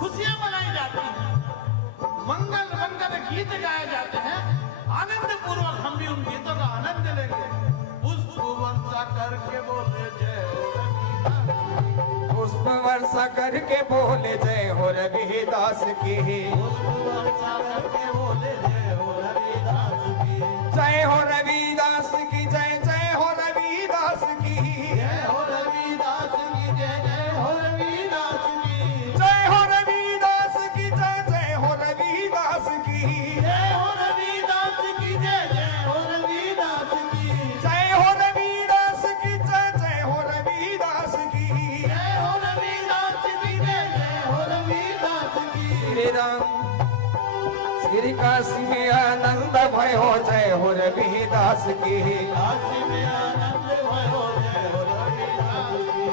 खुशियां मनाई जाती हैं, मंगल मंगल गीत गाए जाते हैं। आनंद पूर्वक हम भी उन गीतों का आनंद लेंगे। पुष्प वर्षा करके बोले जय हो रविदास, पुष्प वर्षा करके बोले जय हो रविदास की, पुष्प वर्षा करके बोले जय हो रविदास की, जय हो रविदास की, जय जय हो रविदास की, जय हो रविदास की, जय जय हो रविदास की, जय हो रविदास की, जय जय हो रविदास की, जय हो रविदास की, जय जय हो रविदास की, जय हो रविदास की, जय जय हो रविदास की, जय हो रविदास की, जय जय हो रविदास की। श्री राम श्री काशी में आनंद भयो जय हो रविदास की, काशी में आनंद भयो जय हो रविदास की।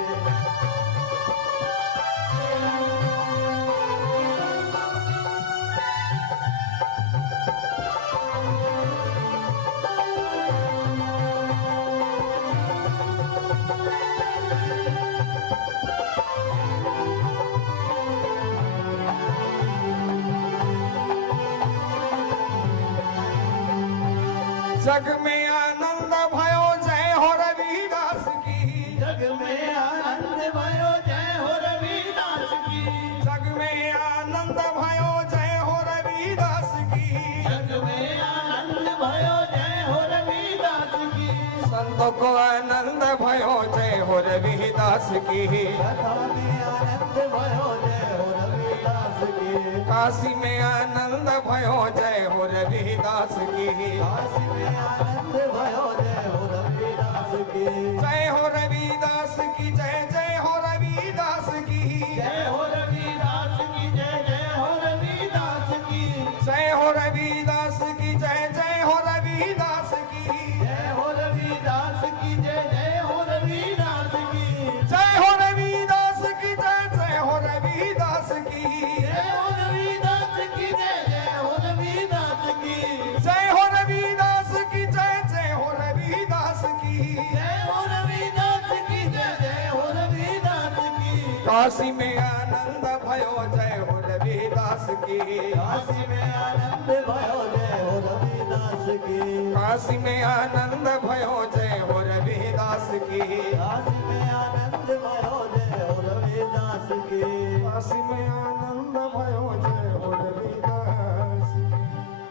जग में आनंद भयो जय हो रविदास की, जग में आनंद भयो जय हो रविदास की, जग में आनंद भयो जय हो रविदास की, जग में आनंद भयो जय हो रविदास की, संतों को आनंद भयो जय हो रविदास की, कथा में आनंद भयो जय हो रविदास की, काशी में आनंद भयो जय हो रविदास की, काशी में आनंद भयो जय हो रविदास की, जय हो रविदास की, जय जय हो रविदास की, जय हो रविदास की, जय जय हो रविदास की, जय हो रविदास की, जय जय हो रविदास की, जय हो रविदास की, जय जय हो रविदास की, जय हो रविदास की, जय जय हो रविदास की, जय हो रविदास की, जय जय हो रविदास की, जय हो रविदास की, जय जय हो रविदास की, जय हो रविदास की, जय जय हो रविदास की, काशी में आनंद भयो जय हो रविदास की, काशी में आनंद भयो जय हो रविदास की, काशी में आनंद भयो जय हो रविदास की, काशी में आनंद भयो जय हो रविदास की, काशी में आनंद भयो जय हो रविदास की।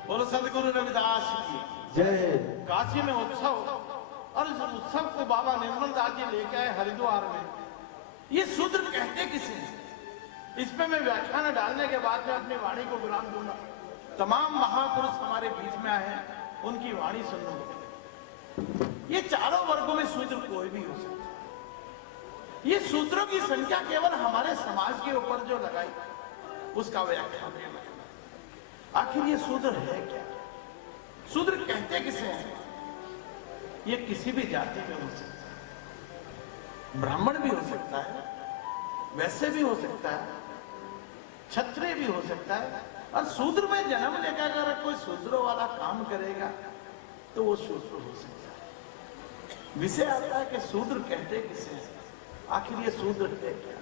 बोलो सदगुरु रविदास की जय। काशी में उत्सव, और इस उत्सव को बाबा निर्मल दास जी लेके आए हरिद्वार में। ये शूद्र कहते किसे हैं? इस पे मैं व्याख्यान डालने के बाद में अपनी वाणी को विराम दूंगा। तमाम महापुरुष हमारे बीच में आए हैं, उनकी वाणी सुन लो। ये चारों वर्गों में शूद्र कोई भी हो सकता है। ये शूद्रों की संख्या केवल हमारे समाज के ऊपर जो लगाई, उसका व्याख्यान करना। आखिर ये शूद्र है क्या? शूद्र कहते किसे हैं? ये किसी भी जाति में हो सकता है, ब्राह्मण भी हो सकता है, वैश्य भी हो सकता है, क्षत्रिय भी हो सकता है। और शूद्र में जन्म लेकर अगर कोई शूद्रों वाला काम करेगा तो वो शूद्र हो सकता है। विषय आता है कि शूद्र कहते किसे हैं? आखिर ये शूद्र है क्या?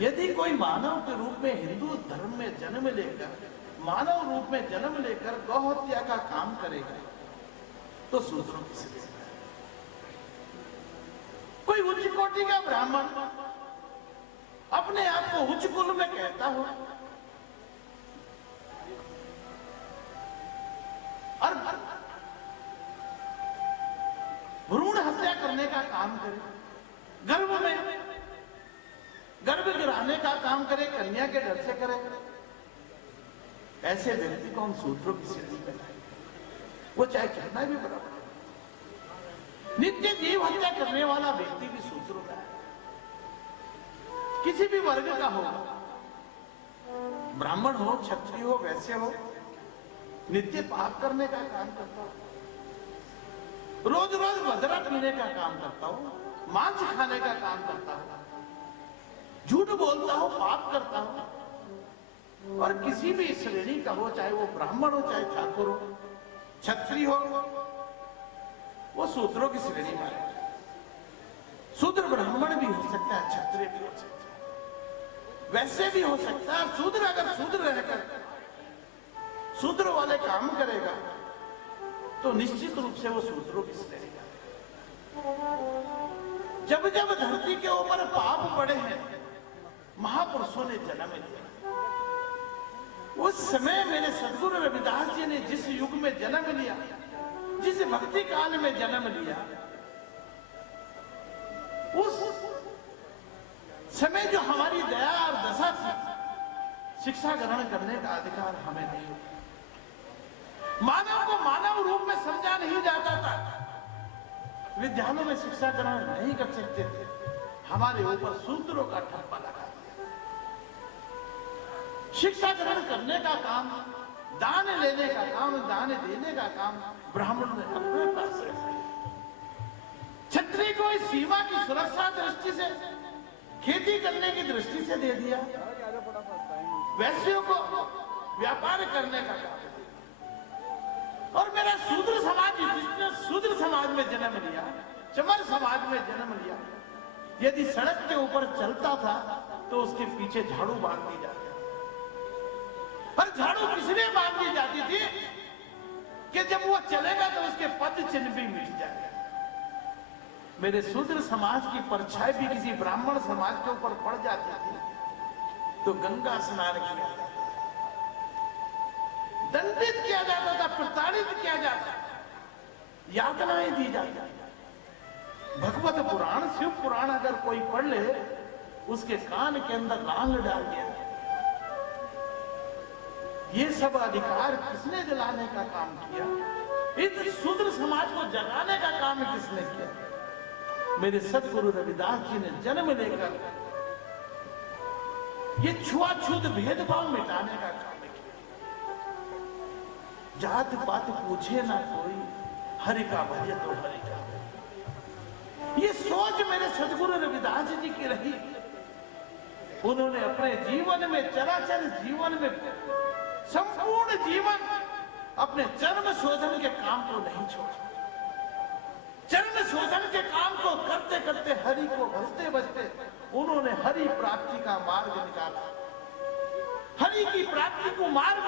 यदि कोई मानव के रूप में हिंदू धर्म में जन्म लेकर, मानव रूप में जन्म लेकर गौ हत्या का काम करेगा तो शूद्रों की स्थिति है। कोई उच्च कोटि का ब्राह्मण अपने आप को उच्च कुल में कहता हो और भ्रूण हत्या करने का काम करे, गर्भ गिराने का काम करे, कन्या के डर से करे, ऐसे व्यक्ति को हम शूद्रों की श्रेणी में लाएंगे। वो चाहे कितना भी बड़ा हो। नित्य जीव हत्या करने वाला व्यक्ति भी शूद्रों का है, किसी भी वर्ग का हो, ब्राह्मण हो, क्षत्रिय हो, वैश्य हो, नित्य पाप करने का काम करता हो, रोज रोज मदिरा पीने का काम करता हो, मांस खाने का काम करता हो, झूठ बोलता हो, पाप करता हो, और किसी भी श्रेणी का हो, चाहे वो ब्राह्मण हो, चाहे ठाकुर हो, क्षत्रिय हो, वो शूद्रों की श्रेणी में आएगा। शूद्र ब्राह्मण भी हो सकता है, क्षत्रिय भी हो सकता है। वैसे भी हो सकता है। शूद्र अगर शूद्र रहकर शूद्र वाले काम करेगा तो निश्चित रूप से वो शूद्रों की रहेगा। जब जब धरती के ऊपर पाप पड़े हैं, महापुरुषों ने जन्म लिया। उस समय मेरे सदगुरु रविदास जी ने जिस युग में जन्म लिया, जिस भक्ति काल में जन्म लिया, उस समय जो हमारी दया और दशा थी, शिक्षा ग्रहण करने का अधिकार हमें नहीं। मानव को मानव रूप में समझा नहीं जाता था। विद्यालयों में शिक्षा ग्रहण नहीं कर सकते थे। हमारे ऊपर शूद्रों का ठप्पा लगा दिया। शिक्षा ग्रहण करने का काम, दान लेने का काम, दान देने का काम ब्राह्मणों ने अपने पास रख लिया। क्षत्रिय को इस सीमा की सुरक्षा दृष्टि से, खेती करने की दृष्टि से दे दिया। वैश्यों को व्यापार करने का काम। और मेरा शूद्र समाज, जिसने शूद्र समाज में जन्म लिया, चमर समाज में जन्म लिया, यदि सड़क के ऊपर चलता था तो उसके पीछे झाड़ू बांध दी जाती। पर झाड़ू किसने बांध दी जाती थी कि जब वो चलेगा तो उसके पद चिन्ह भी मिट जाएगा। मेरे शूद्र समाज की परछाई भी किसी ब्राह्मण समाज के ऊपर पड़ जाती थी तो गंगा स्नान किया, दंडित किया जाता था, प्रताड़ित किया जाता, यातनाएं दी जाती। भगवत पुराण, शिव पुराण अगर कोई पढ़ ले, उसके कान के अंदर लांग डाल दिया। ये सब अधिकार किसने दिलाने का काम किया? इस शूद्र समाज को जगाने का काम किसने किया? मेरे सदगुरु रविदास जी ने जन्म लेकर ये छुआछूत भेदभाव मिटाने का काम किया। जात पात पूछे ना कोई, हरि का भजे तो हरि का। ये सोच मेरे सदगुरु रविदास जी की रही। उन्होंने अपने जीवन में, चराचर जीवन में, संपूर्ण जीवन अपने चर्म शोधन के काम को नहीं छोड़ा। चर्म शोधन के काम को करते करते, हरि को भजते भजते उन्होंने हरि प्राप्ति का मार्ग निकाला। हरि की प्राप्ति को मार्ग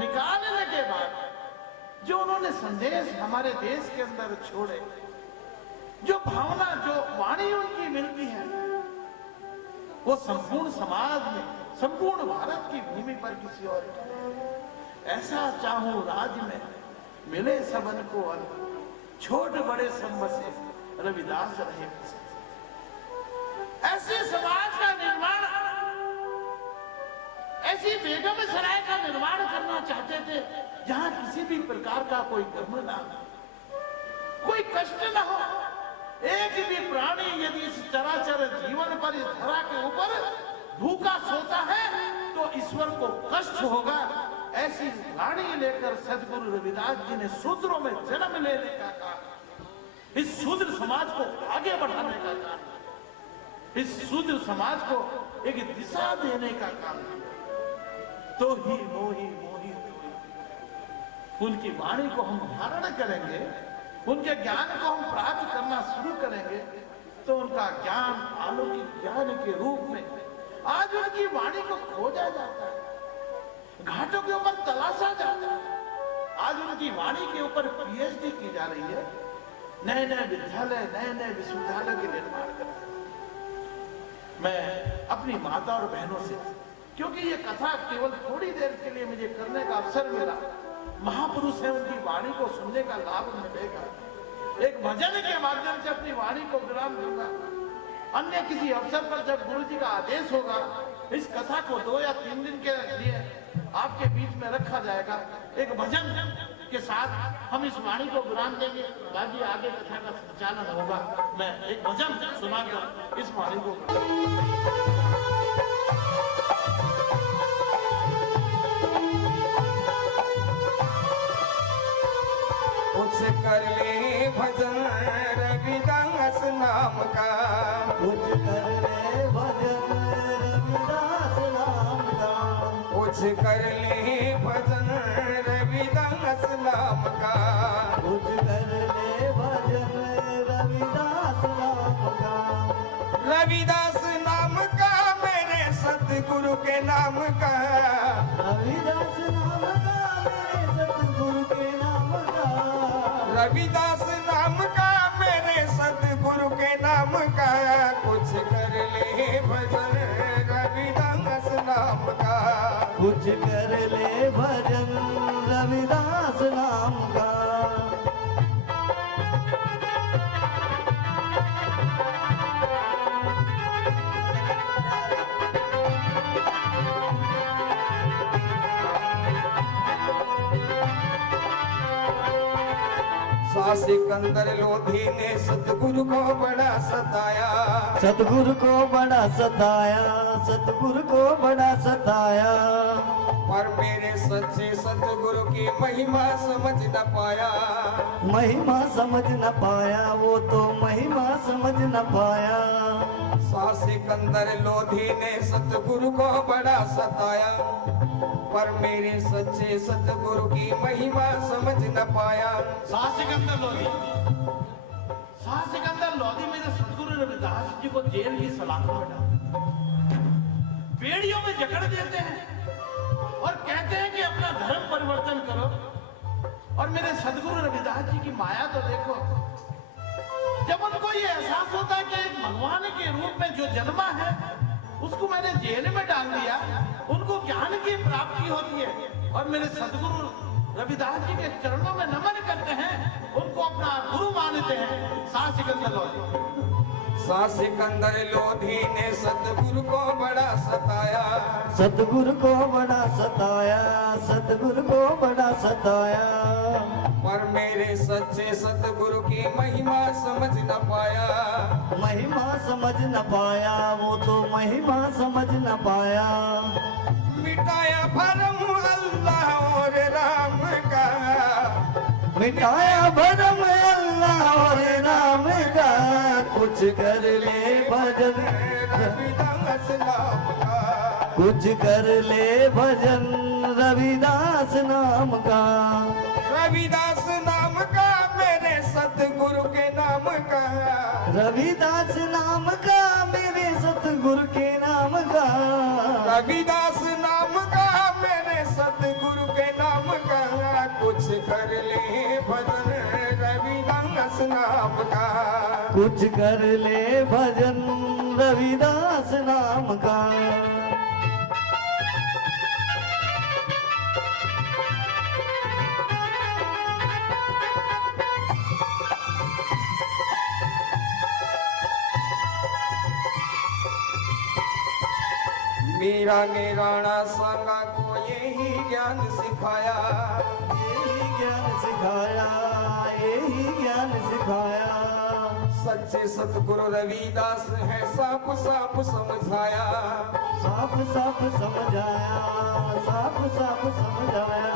निकालने के बाद जो उन्होंने संदेश हमारे देश के अंदर छोड़े, जो भावना, जो वाणी उनकी मिलती है, वो संपूर्ण समाज में, संपूर्ण भारत की भूमि पर किसी और ऐसा चाहूं राज में मिले सबन को अन, छोट बड़े सब बसे रविदास रहे। ऐसे समाज का निर्माण, ऐसी बेगम सराय का निर्माण करना चाहते थे जहां किसी भी प्रकार का कोई कर्म ना हो, कोई कष्ट ना हो। एक भी प्राणी यदि इस चराचर जीवन पर, इस धरा के ऊपर भूखा सोता है तो ईश्वर को कष्ट होगा। ऐसी वाणी लेकर सदगुरु रविदास जी ने शूद्रों में जन्म लेने का काम, इस शूद्र समाज को आगे बढ़ाने का काम, इस शूद्र समाज को एक दिशा देने का काम किया। तो ही मोही मोही उनकी वाणी को हम धारण करेंगे, उनके ज्ञान को हम प्राप्त करना शुरू करेंगे तो उनका ज्ञान अलौकिक ज्ञान के रूप में आज उनकी वाणी को खोजा जाता है, घाटों के ऊपर तलाशा जाता है। आज उनकी वाणी के ऊपर पीएचडी की जा रही है। नए नए विद्यालय, नए नए विश्वविद्यालय के निर्माण कर रहे हैं। मैं अपनी माता और बहनों से, क्योंकि ये कथा केवल थोड़ी देर के लिए मुझे करने का अवसर मिला, महापुरुष है, उनकी वाणी को सुनने का लाभ मिलेगा। एक भजन के माध्यम से अपनी वाणी को विराम दूंगा। अन्य किसी अवसर पर जब गुरु जी का आदेश होगा, इस कथा को 2 या 3 दिन के लिए आपके बीच में रखा जाएगा। एक भजन के साथ हम इस वाणी को विराम देंगे, बाकी आगे कथा का संचालन होगा। मैं एक भजन सुनाकर इस वाणी को कुछ कर ले भजन रविदास नाम का, कुछ कर ले भजन रविदास नाम का, कुछ कर ले भजन रविदास नाम का, कुछ कर ले भजन रविदास नाम का, रविदास नाम का मेरे सतगुरु सतगुरु के नाम का, रविदास नाम का मेरे सतगुरु के नाम का, रविदास नाम का मेरे सतगुरु के नाम का, कुछ कर ले भजन रविदास नाम का, कुछ कर ले भजन रविदास नाम का। सा सिकंदर लोधी ने सतगुरु को बड़ा सताया, सतगुरु को बड़ा सताया, सतगुरु को बड़ा सताया, पर मेरे सच्चे सतगुरु की महिमा समझ न पाया, महिमा समझ न पाया, वो तो महिमा समझ न पाया। सा सिकंदर लोधी ने सतगुरु को बड़ा सताया, पर मेरे सच्चे सतगुरु की महिमा समझ न पाया। सिकंदर लोधी, सिकंदर लोधी मेरे सतगुरु रविदास जी को जेल की सलाखों में डाल, बेड़ियों में जकड़ देते हैं और कहते हैं कि अपना धर्म परिवर्तन करो। और मेरे सतगुरु रविदास जी की माया तो देखो, जब उनको ये एहसास होता है कि एक भगवान के रूप में जो जन्मा है उसको मैंने जेल में डाल दिया, उनको ज्ञान की प्राप्ति होती है और मेरे सतगुरु रविदास जी के चरणों में नमन करते हैं, उनको अपना गुरु मानते हैं। सिकंदर लोधी, सिकंदर लोधी ने सतगुरु को बड़ा सताया, सतगुरु को बड़ा सताया, सतगुरु को बड़ा सताया, पर मेरे सच्चे सतगुरु की महिमा समझ न पाया, महिमा समझ न पाया, वो तो महिमा समझ न पाया। मिटाया भरम अल्लाह और राम का, मिटाया भरम अल्लाह और राम का, कुछ कर ले भजन रविदास नाम का, कुछ कर ले भजन रविदास नाम का, रविदास नाम का मेरे सतगुरु के नाम का, रविदास नाम का मेरे सतगुरु के नाम का, रविदास नाम का मेरे सतगुरु के नाम का, कुछ कर ले भजन रविदास नाम का, कुछ कर ले भजन रविदास नाम का। मीरा ने राणा सांगा को यही ज्ञान सिखाया, यही ज्ञान सिखाया, यही ज्ञान सिखाया, सच्चे सतगुरु रविदास है साफ साफ समझाया, साफ साफ समझाया, साफ साफ समझाया।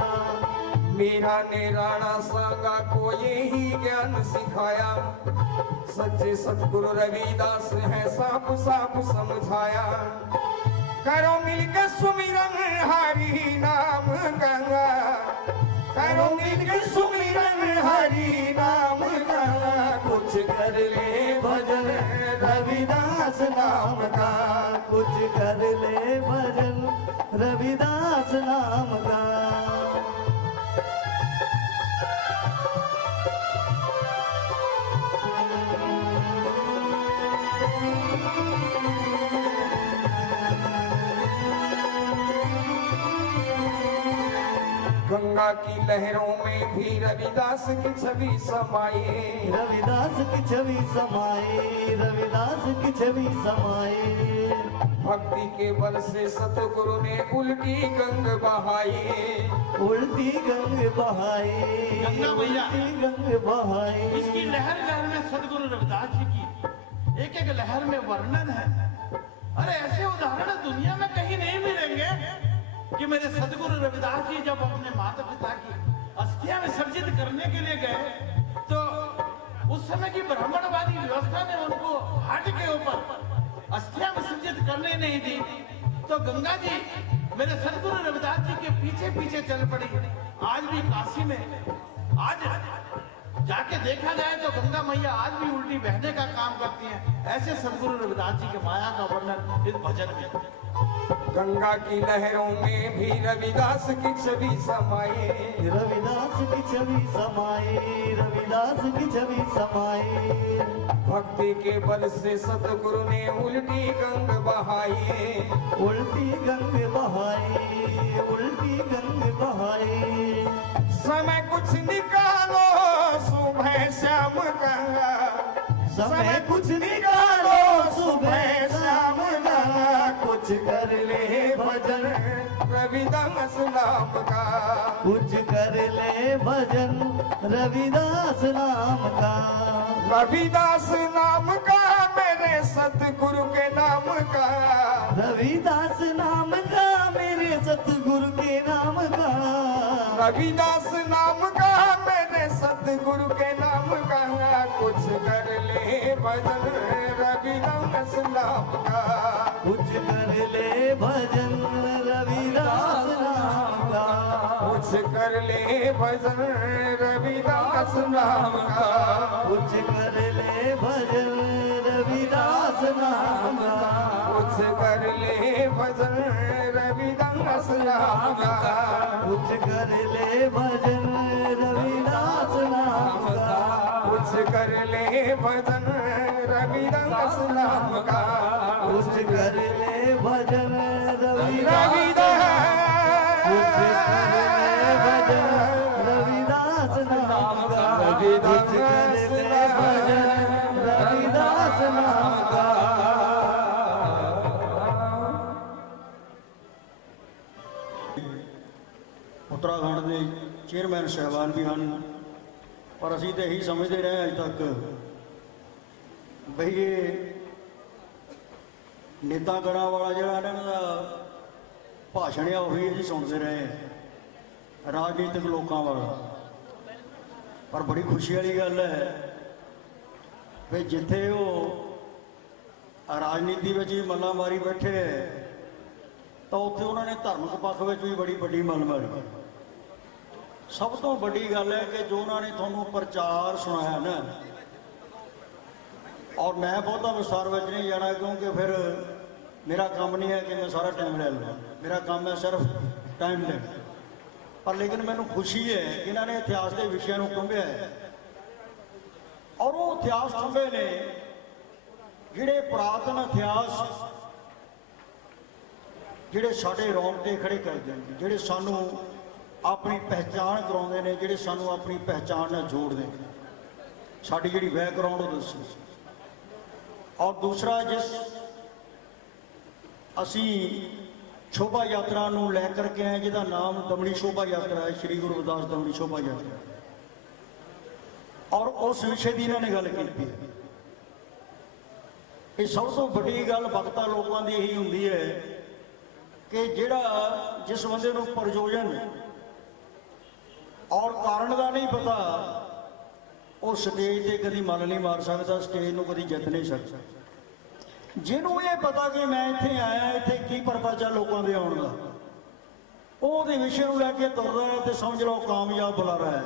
मीरा ने राणा सांगा को यही ज्ञान सिखाया, सच्चे सतगुरु रविदास है साफ साफ समझाया, करो मिलकर सुमिरन हरि नाम गंगा, करो मिलकर सुमिरन हरि नाम गंगा, कुछ कर ले भजन रविदास नाम का, कुछ कर ले भजन रविदास नाम का। गंगा की लहरों में भी रविदास की छवि समाई, रविदास की छवि समाई, रविदास की छवि समाई, भक्ति के बल से सतगुरु ने उल्टी गंग बहाई, उल्टी गंग बहाई, गंगा मैया, उल्टी गंग बहाई। इसकी लहर लहर में सतगुरु रविदास जी की एक एक लहर में वर्णन है। अरे ऐसे उदाहरण दुनिया में कहीं नहीं मिलेंगे कि मेरे सतगुरु रविदास जी जब अपने माता पिता की अस्थियां विसर्जित करने के लिए गए तो उस समय की ब्राह्मणवादी व्यवस्था ने उनको घाट के ऊपर अस्थियां विसर्जित करने नहीं दी, तो गंगा जी मेरे सतगुरु रविदास जी के पीछे पीछे चल पड़ी। आज भी काशी में आज जाके देखा जाए तो गंगा मैया आज भी उल्टी बहने का काम करती हैं। ऐसे सतगुरु रविदास जी के माया का वर्णन इस भजन में। गंगा की लहरों में भी रविदास की छवि समाये। रविदास की छवि समाई, रविदास की छवि समाई। भक्ति के बल से सतगुरु ने उल्टी गंग बहाई। उल्टी गंग बहाई, उल्टी गंग बहाई। समय कुछ निकालो सुबह शाम का, समय कुछ निकालो सुबह शाम का। कुछ कर ले भजन रविदास नाम का। कुछ कर ले भजन रविदास नाम का। रविदास नाम का मेरे सतगुरु के नाम का। रविदास नाम का मेरे सतगुरु के नाम का। रविदास नाम का मेरे सतगुरु के नाम का। कुछ कर ले भजन रविदास नाम का। कुछ कर ले भजन रविदास नाम का। कुछ कर ले भजन रविदास नाम का। कुछ कर ले भजन रविदास नाम का। कुछ कर ले भजन रविदास नाम का। कुछ कर ले भजन रविदास नाम का। कुछ कर ले भजन रविदास नाम का। कुछ कर ले भजन रविदास रविदास नाम का। कुछ कर ले भजन रविदास नाम का। उत्तराखंड के चेयरमैन साहबान भी हैं, पर असी तो यही समझते रहे अज तक बई ये नेता गणा वाला जो इन्हों का भाषण है वही अभी सुनते रहे हैं, राजनीतिक लोगों वाला। पर बड़ी खुशी वाली गल है भी जिथे वो राजनीति में ही मल्ला मारी बैठे है तो उत्थे उन्होंने धार्मिक पक्ष में भी बड़ी वड्डी मल मारी। सब तो बड़ी गल है कि जो उन्होंने थोनों प्रचार सुनाया ना, और मैं बहुता विस्तार में नहीं जाना क्योंकि फिर मेरा काम नहीं है कि मैं सारा टाइम ले लूँ, मेरा काम है सिर्फ टाइम लेना। पर लेकिन मैनू खुशी है कि इन्होंने इतिहास के विषय को टुंबिया है, और वो इतिहास टुंबे ने जिहड़े पुरातन इतिहास जिहड़े साडे रोंगटे खड़े करते हैं, जिहड़े सानू अपनी पहचान कराउंदे ने, जिहड़े सानू अपनी पहचान नाल जोड़दे ने, साडी जिहड़ी बैकग्राउंड वो दस्सी। और दूसरा जिस असी शोभा यात्रा नूं लै करके आए जिहदा नाम दमड़ी शोभा यात्रा है, श्री गुरु रविदास दमड़ी शोभा यात्रा, और उस विषय की इन्होंने गल की। ये सब तो बड़ी गल वक्ता लोगों की यही होंदी है कि जिहड़ा जिस बंदे नूं प्रयोजन और कारण का नहीं पता वो स्टेज से कभी मन नहीं मार सकता, स्टेज को कभी जित नहीं सकता। जिन्हों ये पता कि मैं इत्थे आया, इत्थे की परपज है लोगों के आने का, वो विषय को लैके तुर रहा है तो समझ लो कामयाब बुला रहा है।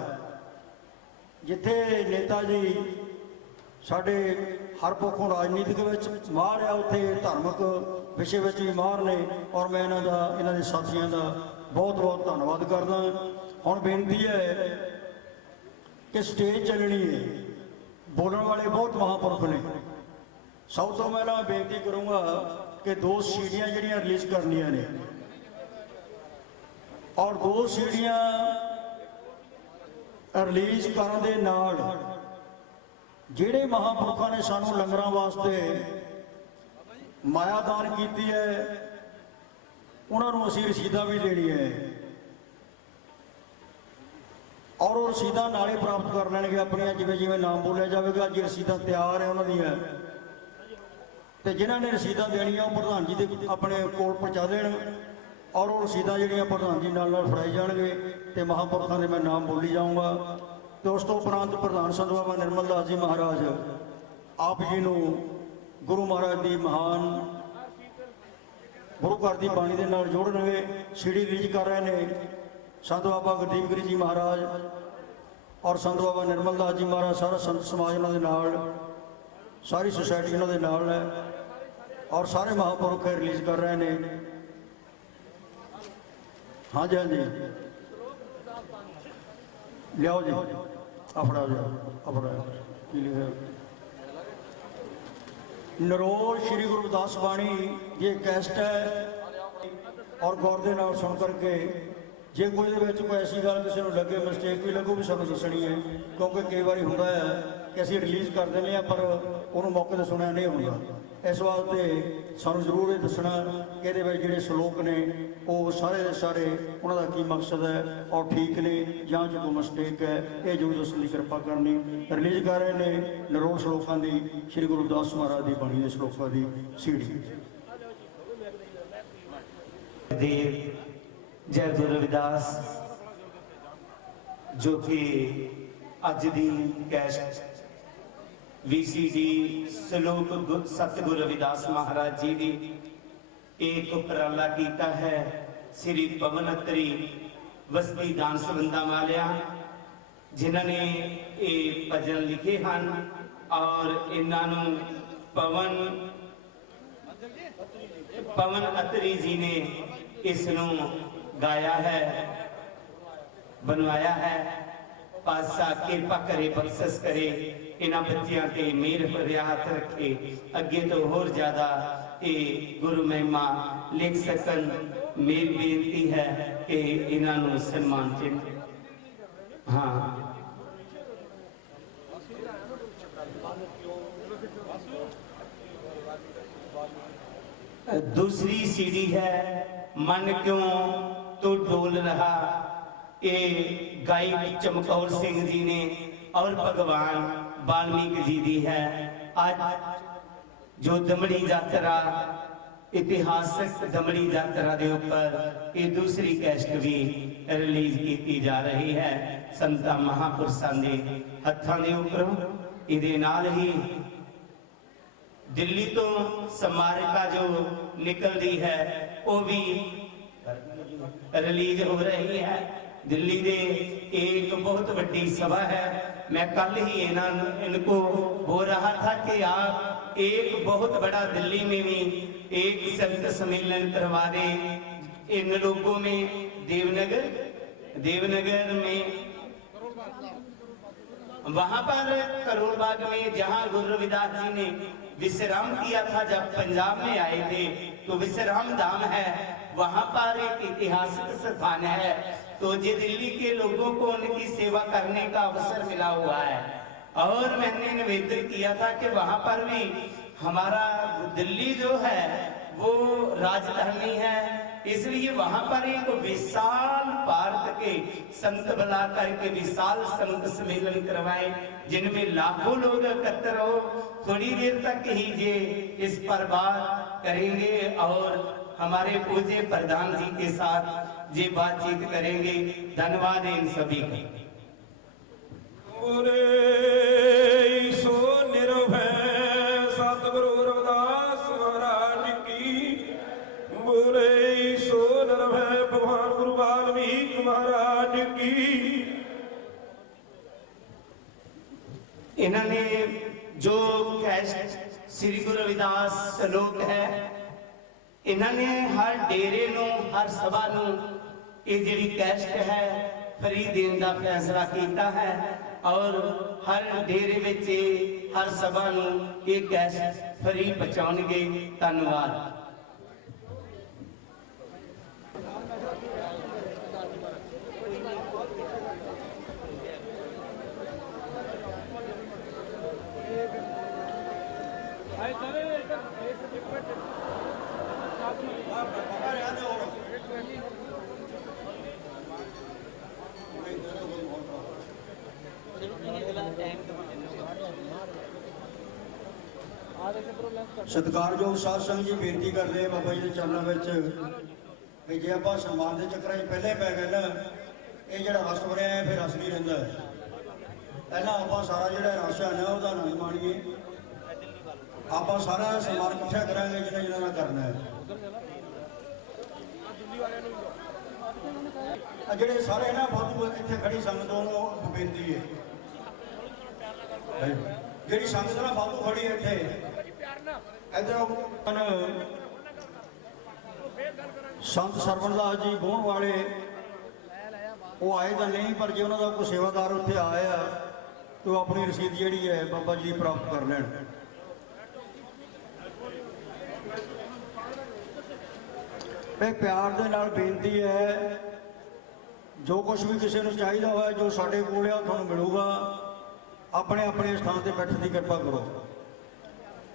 जिथे नेता जी साढ़े हर पक्षों राजनीतिक मार है, उत्थे धार्मिक विषय भी मार ने, और मैं इन्हों के साथियों का बहुत बहुत धन्यवाद करदा। हुण बेनती है कि स्टेज चलनी है, बोलने वाले बहुत महापुरुष ने। सब तो मैं बेनती करूँगा कि 2 सीढ़ियाँ जिहड़ियां रिलीज करनिया ने, और 2 सीढ़ियाँ रिलीज करन दे नाल जिहड़े महापुरुषों ने सानू लंगरां वास्ते मायादान कीती है, उन्होंने असीं रसीदां भी देनी है, और वो रसीदां नाले प्राप्त कर लैणगे अपनियां, जिवें जिवें नाम बोलिया जाएगा। अज रसीदां तैयार है उन्होंने, तो जिन्होंने रसीदां देनियां वो प्रधान जी के अपने कोल पहुँचा देन, और वो रसीदां जिहड़ियां प्रधान जी नाल फड़ाई जाणगे, तो महापुरुषों के मैं नाम बोली जाऊँगा। तो उस तो उपरंत प्रधान संत बाबा निर्मल दास जी महाराज आप जी नूं गुरु महाराज की महान गुरु घर की बाणी के नाल जोड़नगे। सीढ़ी रिलीज कर रहे हैं संत बाबा गुरदीप गिरी जी महाराज और संत बाबा निर्मल दास जी महाराज, सारा संत समाज उन्होंने नाल, सारी सोसाइटी उन्होंने नाल है, और सारे महापुरुष रिलीज कर रहे हैं। हाँ जी हाँ जी लियाओ जी अपना अपना की लिखा नरोल श्री गुरु रविदास बाणी ये कैस्ट है और गौर के नाल सुन करके जे कोई कोई ऐसी गल किसी को लगे मिसटेक भी लगू भी सानू दसनी है क्योंकि कई बार होंदा है कि असीं रिलीज़ कर देंगे पर उन्होंने मौके पर सुनिया नहीं होंदा इस वास्ते सानू जरूर ये दसना कि ये जिहड़े श्लोक ने वो सारे दे सारे उन्होंने की मकसद है और ठीक ने या जो कोई मिसटेक है ये जरूर दसण की कृपा करनी रिलीज़ कर रहे हैं नरोल श्लोकों की श्री गुरु रविदास महाराज की बाणी के श्लोकों की सीडी देव जय गुरु रविदास जो कि अज दी कैस्ट VCD सलोक सतगुरु रविदास महाराज जी की एक उपराला किया है श्री पवन अत्री वस्ती दान संबंधा वालिया जिन्होंने ये भजन लिखे हैं और इन्हों पवन अत्री जी ने इसनों गाया है बनवाया है पातशाह कृपा करे बख्शिश करे इन्हां बच्चियां ते मेहर भरिया हाथ रखे अगे तो होर ज्यादा ये गुरु महिमा लिख सकन मेरी बेनती है कि इन्हों सन्मान चिन्ह हाँ दूसरी सीढ़ी है मन क्यों तो डोल रहा ये गायक चमकौर सिंह जी ने और भगवान वाल्मीकि जी दी है आज जो दमड़ी यात्रा इतिहासक दमड़ी यात्रा के ऊपर ये दूसरी कैस्ट भी रिलीज की जा रही है संता महापुरुषों के हथों के ऊपर इहदे नाल ही दिल्ली तो स्मारिका जो निकलती है वो भी रिलीज हो रही है दिल्ली दे एक बहुत बड़ी सभा है मैं कल ही इनको बोल रहा था कि आप एक बहुत बड़ा दिल्ली में भी एक संत सम्मेलन करवा दे इन लोगों में देवनगर में वहां पर करोल बाग में जहां गुरु रविदास जी ने विश्राम किया था जब पंजाब में आए थे तो विश्राम धाम है वहां पर एक ऐतिहासिक स्थान है तो ये दिल्ली के लोगों को उनकी सेवा करने का अवसर मिला हुआ है और मैंने निवेदन किया था कि वहां पर भी हमारा दिल्ली जो है वो राजधानी है इसलिए वहां पर एक विशाल भारत के संत बुला करके विशाल संत सम्मेलन करवाए जिनमें लाखों लोग एकत्र हो थोड़ी देर तक ही ये इस पर बात करेंगे और हमारे पूज्य प्रधान जी के साथ ये बातचीत करेंगे धन्यवाद इन सभी का सो निर्भय सतगुरु रविदास महाराज की बोले सो निर्भय भगवान गुरु वाल्मीकि महाराज की इन्होंने जो कैस्ट श्री गुरु रविदास श्लोक है इन्होंने हर डेरे नू हर सभा नू ये जिहड़ी कैस्ट है फ्री देने का फैसला किया है और हर डेरे विच हर सभा नू ये कैस्ट फ्री पहुंचाउणगे धन्यवाद सत्कारयोग साध संगत जी बेनती करते हैं बाबा जी के चरणों में कि जे आप सम्मान के चक्कर पहले पै गए ना ये जो रस बनया है फिर रस नहीं रहा पहला आप सारा जो रस है ना वह आनंद माणीए आप सारा सम्मान इकट्ठा करा जिन्हें जिन्होंने करना है जोड़े सारे ना वाधू इतने खड़ी संगत बेनती है जी संगत ना वाधू खड़ी है इतने इधर ਸੰਤ ਸਰਵਣਦਾਸ ਜੀ ਗੋਹਣ ਵਾਲੇ ਉਹ ਆਏ ਤਾਂ ਨਹੀਂ, ਪਰ ਜੇ ਉਹਨਾਂ ਦਾ ਕੋਈ ਸੇਵਾਦਾਰ ਉੱਥੇ ਆਇਆ ਤਾਂ ਉਹ ਆਪਣੀ ਰਸੀਦ ਜਿਹੜੀ ਹੈ ਬਾਬਾ ਜੀ ਪ੍ਰਾਪਤ ਕਰ ਲੈਣ। ਇਹ ਪਿਆਰ ਦੇ ਨਾਲ ਬੇਨਤੀ ਹੈ, ਜੋ ਕੁਝ ਵੀ ਕਿਸੇ ਨੂੰ ਚਾਹੀਦਾ ਹੋਇਆ ਜੋ ਸਾਡੇ ਕੋਲ ਆ ਤੁਹਾਨੂੰ ਮਿਲੂਗਾ। ਆਪਣੇ ਆਪਣੇ ਸਥਾਨ ਤੇ ਬੈਠਣ ਦੀ ਕਿਰਪਾ ਕਰੋ।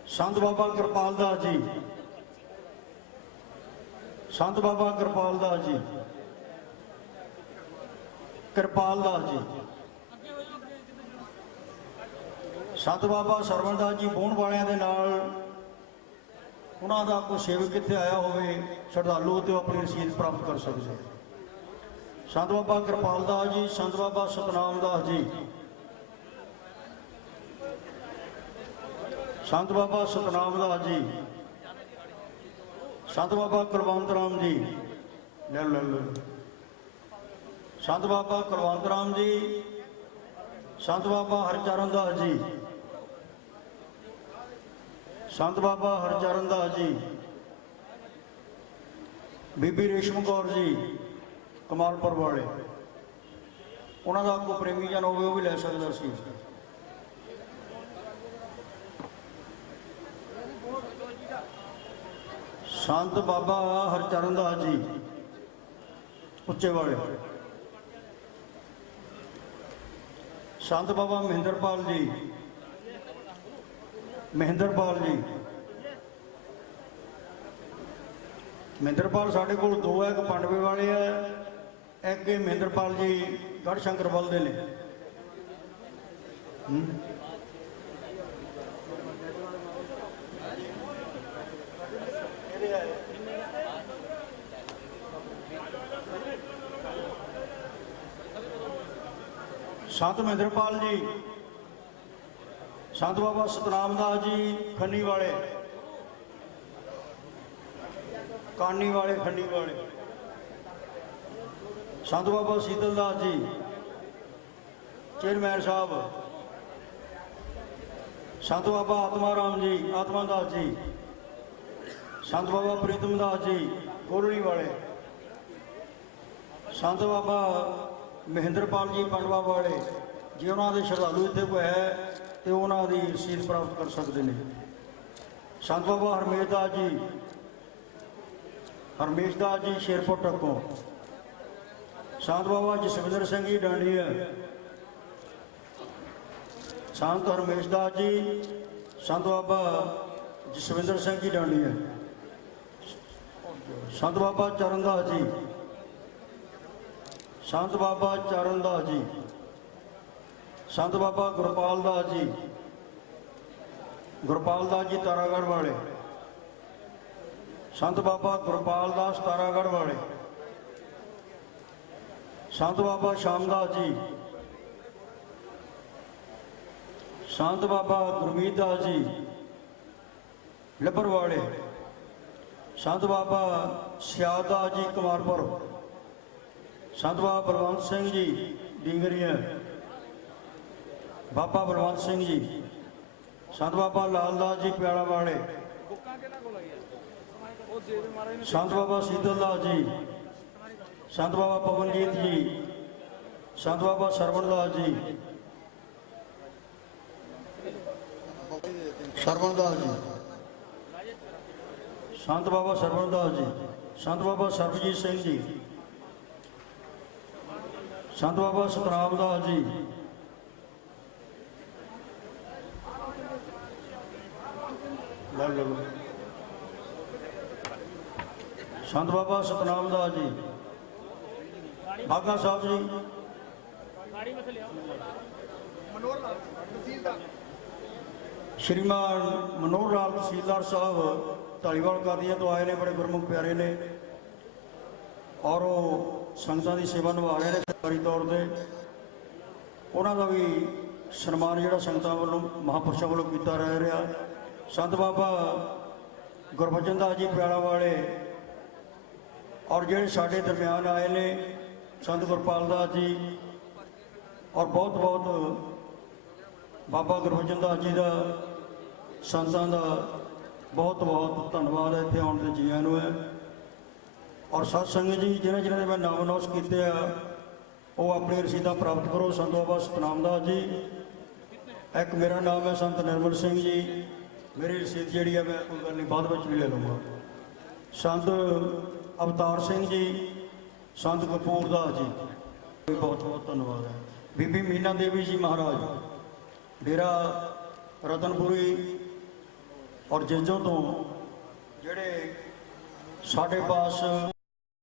ਸੰਤ ਬਾਬਾ ਕਿਰਪਾਲ ਦਾਸ ਜੀ, ਸੰਤ ਬਾਬਾ ਕਿਰਪਾਲ ਦਾਸ ਜੀ, ਕਿਰਪਾਲ ਦਾਸ ਜੀ, ਸੰਤ ਬਾਬਾ ਸਰਵਣਦਾਸ ਜੀ ਬੋਹਣ ਵਾਲਿਆਂ ਦੇ ਨਾਲ ਉਹਨਾਂ ਦਾ ਕੋਈ ਸੇਵਕ ਇੱਥੇ ਆਇਆ ਹੋਵੇ ਸ਼ਰਧਾਲੂ ਤੇ ਉਹ ਆਪਣੀ ਰਸੀਦ ਪ੍ਰਾਪਤ ਕਰ ਸਕਦੇ ਹੈ। ਸੰਤ ਬਾਬਾ ਕਿਰਪਾਲ ਦਾਸ ਜੀ, ਸੰਤ ਬਾਬਾ ਸਤਨਾਮ ਦਾਸ ਜੀ, ਸੰਤ ਬਾਬਾ ਸਤਨਾਮ ਦਾਸ ਜੀ, ਸੰਤ ਬਾਬਾ ਕੁਲਵੰਤ ਰਾਮ ਜੀ, ਸੰਤ ਬਾਬਾ ਕੁਲਵੰਤ ਰਾਮ ਜੀ, ਸੰਤ ਬਾਬਾ ਹਰਚਰਨ ਦਾਸ ਜੀ, ਸੰਤ ਬਾਬਾ ਹਰਚਰਨ ਦਾਸ ਜੀ, ਬੀਬੀ ਰੇਸ਼ਮ ਕੌਰ ਜੀ ਕਮਾਲਪੁਰ ਵਾਲੇ, ਉਹਨਾਂ ਦਾ ਕੋਈ ਪ੍ਰੇਮੀ ਜਨ ਹੋਵੇ ਉਹ ਵੀ ਲੈ ਸਕਦਾ ਸੀ। ਸੰਤ ਬਾਬਾ ਹਰਚਰਨ ਦਾਸ ਜੀ ਉੱਚੇ ਵਾਲੇ, ਸੰਤ ਬਾਬਾ ਮਹਿੰਦਰਪਾਲ ਜੀ, ਮਹਿੰਦਰਪਾਲ ਜੀ, ਮਹਿੰਦਰਪਾਲ ਸਾਡੇ ਕੋਲ ਦੋ ਹੈ, ਇੱਕ ਪਾਂਡਵੇ ਵਾਲੇ ਹੈ, ਇੱਕ ਇਹ ਮਹਿੰਦਰਪਾਲ ਜੀ ਗੜ੍ਹ ਸ਼ੰਕਰ ਵੱਲ ਦੇ ਨੇ। ਸੰਤ ਮਹਿੰਦਰਪਾਲ ਜੀ, ਸੰਤ ਬਾਬਾ ਸਤਨਾਮ ਦਾਸ ਜੀ ਖੰਨੀ ਵਾਲੇ, ਕਾਨੀ ਵਾਲੇ, ਖੰਨੀ ਵਾਲੇ, ਸੰਤ ਬਾਬਾ ਸੀਤਲ ਦਾਸ ਜੀ ਚੇਅਰਮੈਨ ਸਾਹਿਬ, ਸੰਤ ਬਾਬਾ ਆਤਮਾ ਰਾਮ ਜੀ, ਆਤਮਾ ਦਾਸ ਜੀ, ਸੰਤ ਬਾਬਾ ਪ੍ਰੀਤਮ ਦਾਸ ਜੀ ਗੋਲੜੀ ਵਾਲੇ, ਸੰਤ ਬਾਬਾ ਮਹਿੰਦਰਪਾਲ ਜੀ ਪੰਡਵਾ ਵਾਲੇ। ਜੇ ਉਹਨਾਂ ਦੇ ਸ਼ਰਧਾਲੂ ਇੱਥੇ ਕੋਈ ਹੈ ਤੇ ਉਹਨਾਂ ਦੀ ਰਸੀਦ ਪ੍ਰਾਪਤ ਕਰ ਸਕਦੇ ਨੇ। ਸੰਤ ਬਾਬਾ ਹਰਮੇਸ਼ ਦਾਸ ਜੀ, ਹਰਮੇਸ਼ ਦਾਸ ਜੀ ਸ਼ੇਰਪੁਰ ਟੱਕੋਂ, ਸੰਤ ਬਾਬਾ ਜਸਵਿੰਦਰ ਸਿੰਘ ਜੀ ਡਾਂਡੀਆ, ਸੰਤ ਹਰਮੇਸ਼ ਦਾਸ ਜੀ, ਸੰਤ ਬਾਬਾ ਜਸਵਿੰਦਰ ਸਿੰਘ ਜੀ ਡਾਂਡੀਆ, ਸੰਤ ਬਾਬਾ ਚਰਨ ਦਾਸ ਜੀ, ਸੰਤ ਬਾਬਾ ਚਰਨ ਦਾਸ ਜੀ, ਸੰਤ ਬਾਬਾ ਗੁਰਪਾਲ ਦਾਸ ਜੀ, ਗੁਰਪਾਲ ਦਾਸ ਜੀ ਤਾਰਾਗੜ੍ਹ ਵਾਲੇ, ਸੰਤ ਬਾਬਾ ਗੁਰਪਾਲ ਦਾਸ ਤਾਰਾਗੜ੍ਹ ਵਾਲੇ, ਸੰਤ ਬਾਬਾ ਸ਼ਾਮਦਾਸ ਜੀ, ਸੰਤ ਬਾਬਾ ਗੁਰਮੀਤ ਦਾਸ ਜੀ ਲੱਭਰ ਵਾਲੇ, ਸੰਤ ਬਾਬਾ ਸਿਆਦ ਦਾਸ ਜੀ ਕੁਮਾਰਪੁਰ, ਸੰਤ ਬਾਬਾ ਬਲਵੰਤ ਸਿੰਘ ਜੀ ਡੀਂਗਰੀਆਂ, ਬਾਬਾ ਬਲਵੰਤ ਸਿੰਘ ਜੀ, ਸੰਤ ਬਾਬਾ ਲਾਲ ਦਾਸ ਜੀ ਪਿਆਲਾ ਵਾਲੇ, ਸੰਤ ਬਾਬਾ ਸੀਤਲ ਦਾਸ ਜੀ, ਸੰਤ ਬਾਬਾ ਪਵਨਜੀਤ ਜੀ, ਸੰਤ ਬਾਬਾ ਸਰਵਣ ਦਾਸ ਜੀ, ਸਰਵਣ ਦਾਸ ਜੀ, ਸੰਤ ਬਾਬਾ ਸਰਵਣ ਦਾਸ ਜੀ, ਸੰਤ ਬਾਬਾ ਸਰਬਜੀਤ ਸਿੰਘ ਜੀ, ਸੰਤ ਬਾਬਾ ਸਤਨਾਮ ਦਾਸ ਜੀ, ਸੰਤ ਬਾਬਾ ਸਤਨਾਮ ਦਾਸ ਜੀ, ਬਾਗਾ ਸਾਹਿਬ ਜੀ, ਸ਼੍ਰੀਮਾਨ ਮਨੋਹਰ ਲਾਲ ਤਹਿਸੀਲਦਾਰ ਸਾਹਿਬ ਢਾਲੀਵਾਲ ਕਾਦੀਆਂ ਤੋਂ ਆਏ ਨੇ, ਬੜੇ ਗੁਰਮੁਖ ਪਿਆਰੇ ਨੇ ਔਰ ਉਹ ਸੰਗਤਾਂ ਦੀ ਸੇਵਾ ਨਿਭਾ ਰਹੇ ਨੇ ਸਰਕਾਰੀ ਤੌਰ ਤੇ। ਉਹਨਾਂ ਦਾ ਵੀ ਸਨਮਾਨ ਜਿਹੜਾ ਸੰਗਤਾਂ ਵੱਲੋਂ ਮਹਾਂਪੁਰਸ਼ਾਂ ਵੱਲੋਂ ਕੀਤਾ ਰਹਿ ਰਿਹਾ। ਸੰਤ ਬਾਬਾ ਗੁਰਬਚਨ ਦਾਸ ਜੀ ਪਿਆਲਾ ਵਾਲੇ ਔਰ ਜਿਹੜੇ ਸਾਡੇ ਦਰਮਿਆਨ ਆਏ ਨੇ ਸੰਤ ਗੁਰਪਾਲ ਦਾਸ ਜੀ ਔਰ ਬਹੁਤ ਬਹੁਤ ਬਾਬਾ ਗੁਰਬਚਨ ਦਾਸ ਜੀ ਦਾ, ਸੰਤਾਂ ਦਾ ਬਹੁਤ ਬਹੁਤ ਧੰਨਵਾਦ ਹੈ ਇੱਥੇ ਆਉਣ ਤੇ ਜੀਆਂ ਨੂੰ ਹੈ। ਔਰ ਸਤ ਸੰਗਤ ਜੀ ਜਿਨ੍ਹਾਂ ਜਿਨ੍ਹਾਂ ਦੇ ਮੈਂ ਨਾਮ ਅਨਾਉਂਸ ਕੀਤੇ ਆ ਉਹ ਆਪਣੀ ਰਸੀਦਾਂ ਪ੍ਰਾਪਤ ਕਰੋ। ਸੰਤ ਬਾਬਾ ਸਤਨਾਮ ਦਾਸ ਜੀ, ਇੱਕ ਮੇਰਾ ਨਾਮ ਹੈ ਸੰਤ ਨਿਰਮਲ ਸਿੰਘ ਜੀ, ਮੇਰੀ ਰਸੀਦ ਜਿਹੜੀ ਹੈ ਮੈਂ ਕੋਈ ਗੱਲ ਨਹੀਂ ਬਾਅਦ ਵਿੱਚ ਵੀ ਲੈ ਲਵਾਂਗਾ। ਸੰਤ ਅਵਤਾਰ ਸਿੰਘ ਜੀ, ਸੰਤ ਕਪੂਰ ਦਾਸ ਜੀ, ਬਹੁਤ ਬਹੁਤ ਧੰਨਵਾਦ ਹੈ। ਬੀਬੀ ਮੀਨਾ ਦੇਵੀ ਜੀ ਮਹਾਰਾਜ, ਡੇਰਾ ਰਤਨਪੁਰੀ ਔਰ ਜੇਜੋਂ ਤੋਂ ਜਿਹੜੇ ਸਾਡੇ ਪਾਸ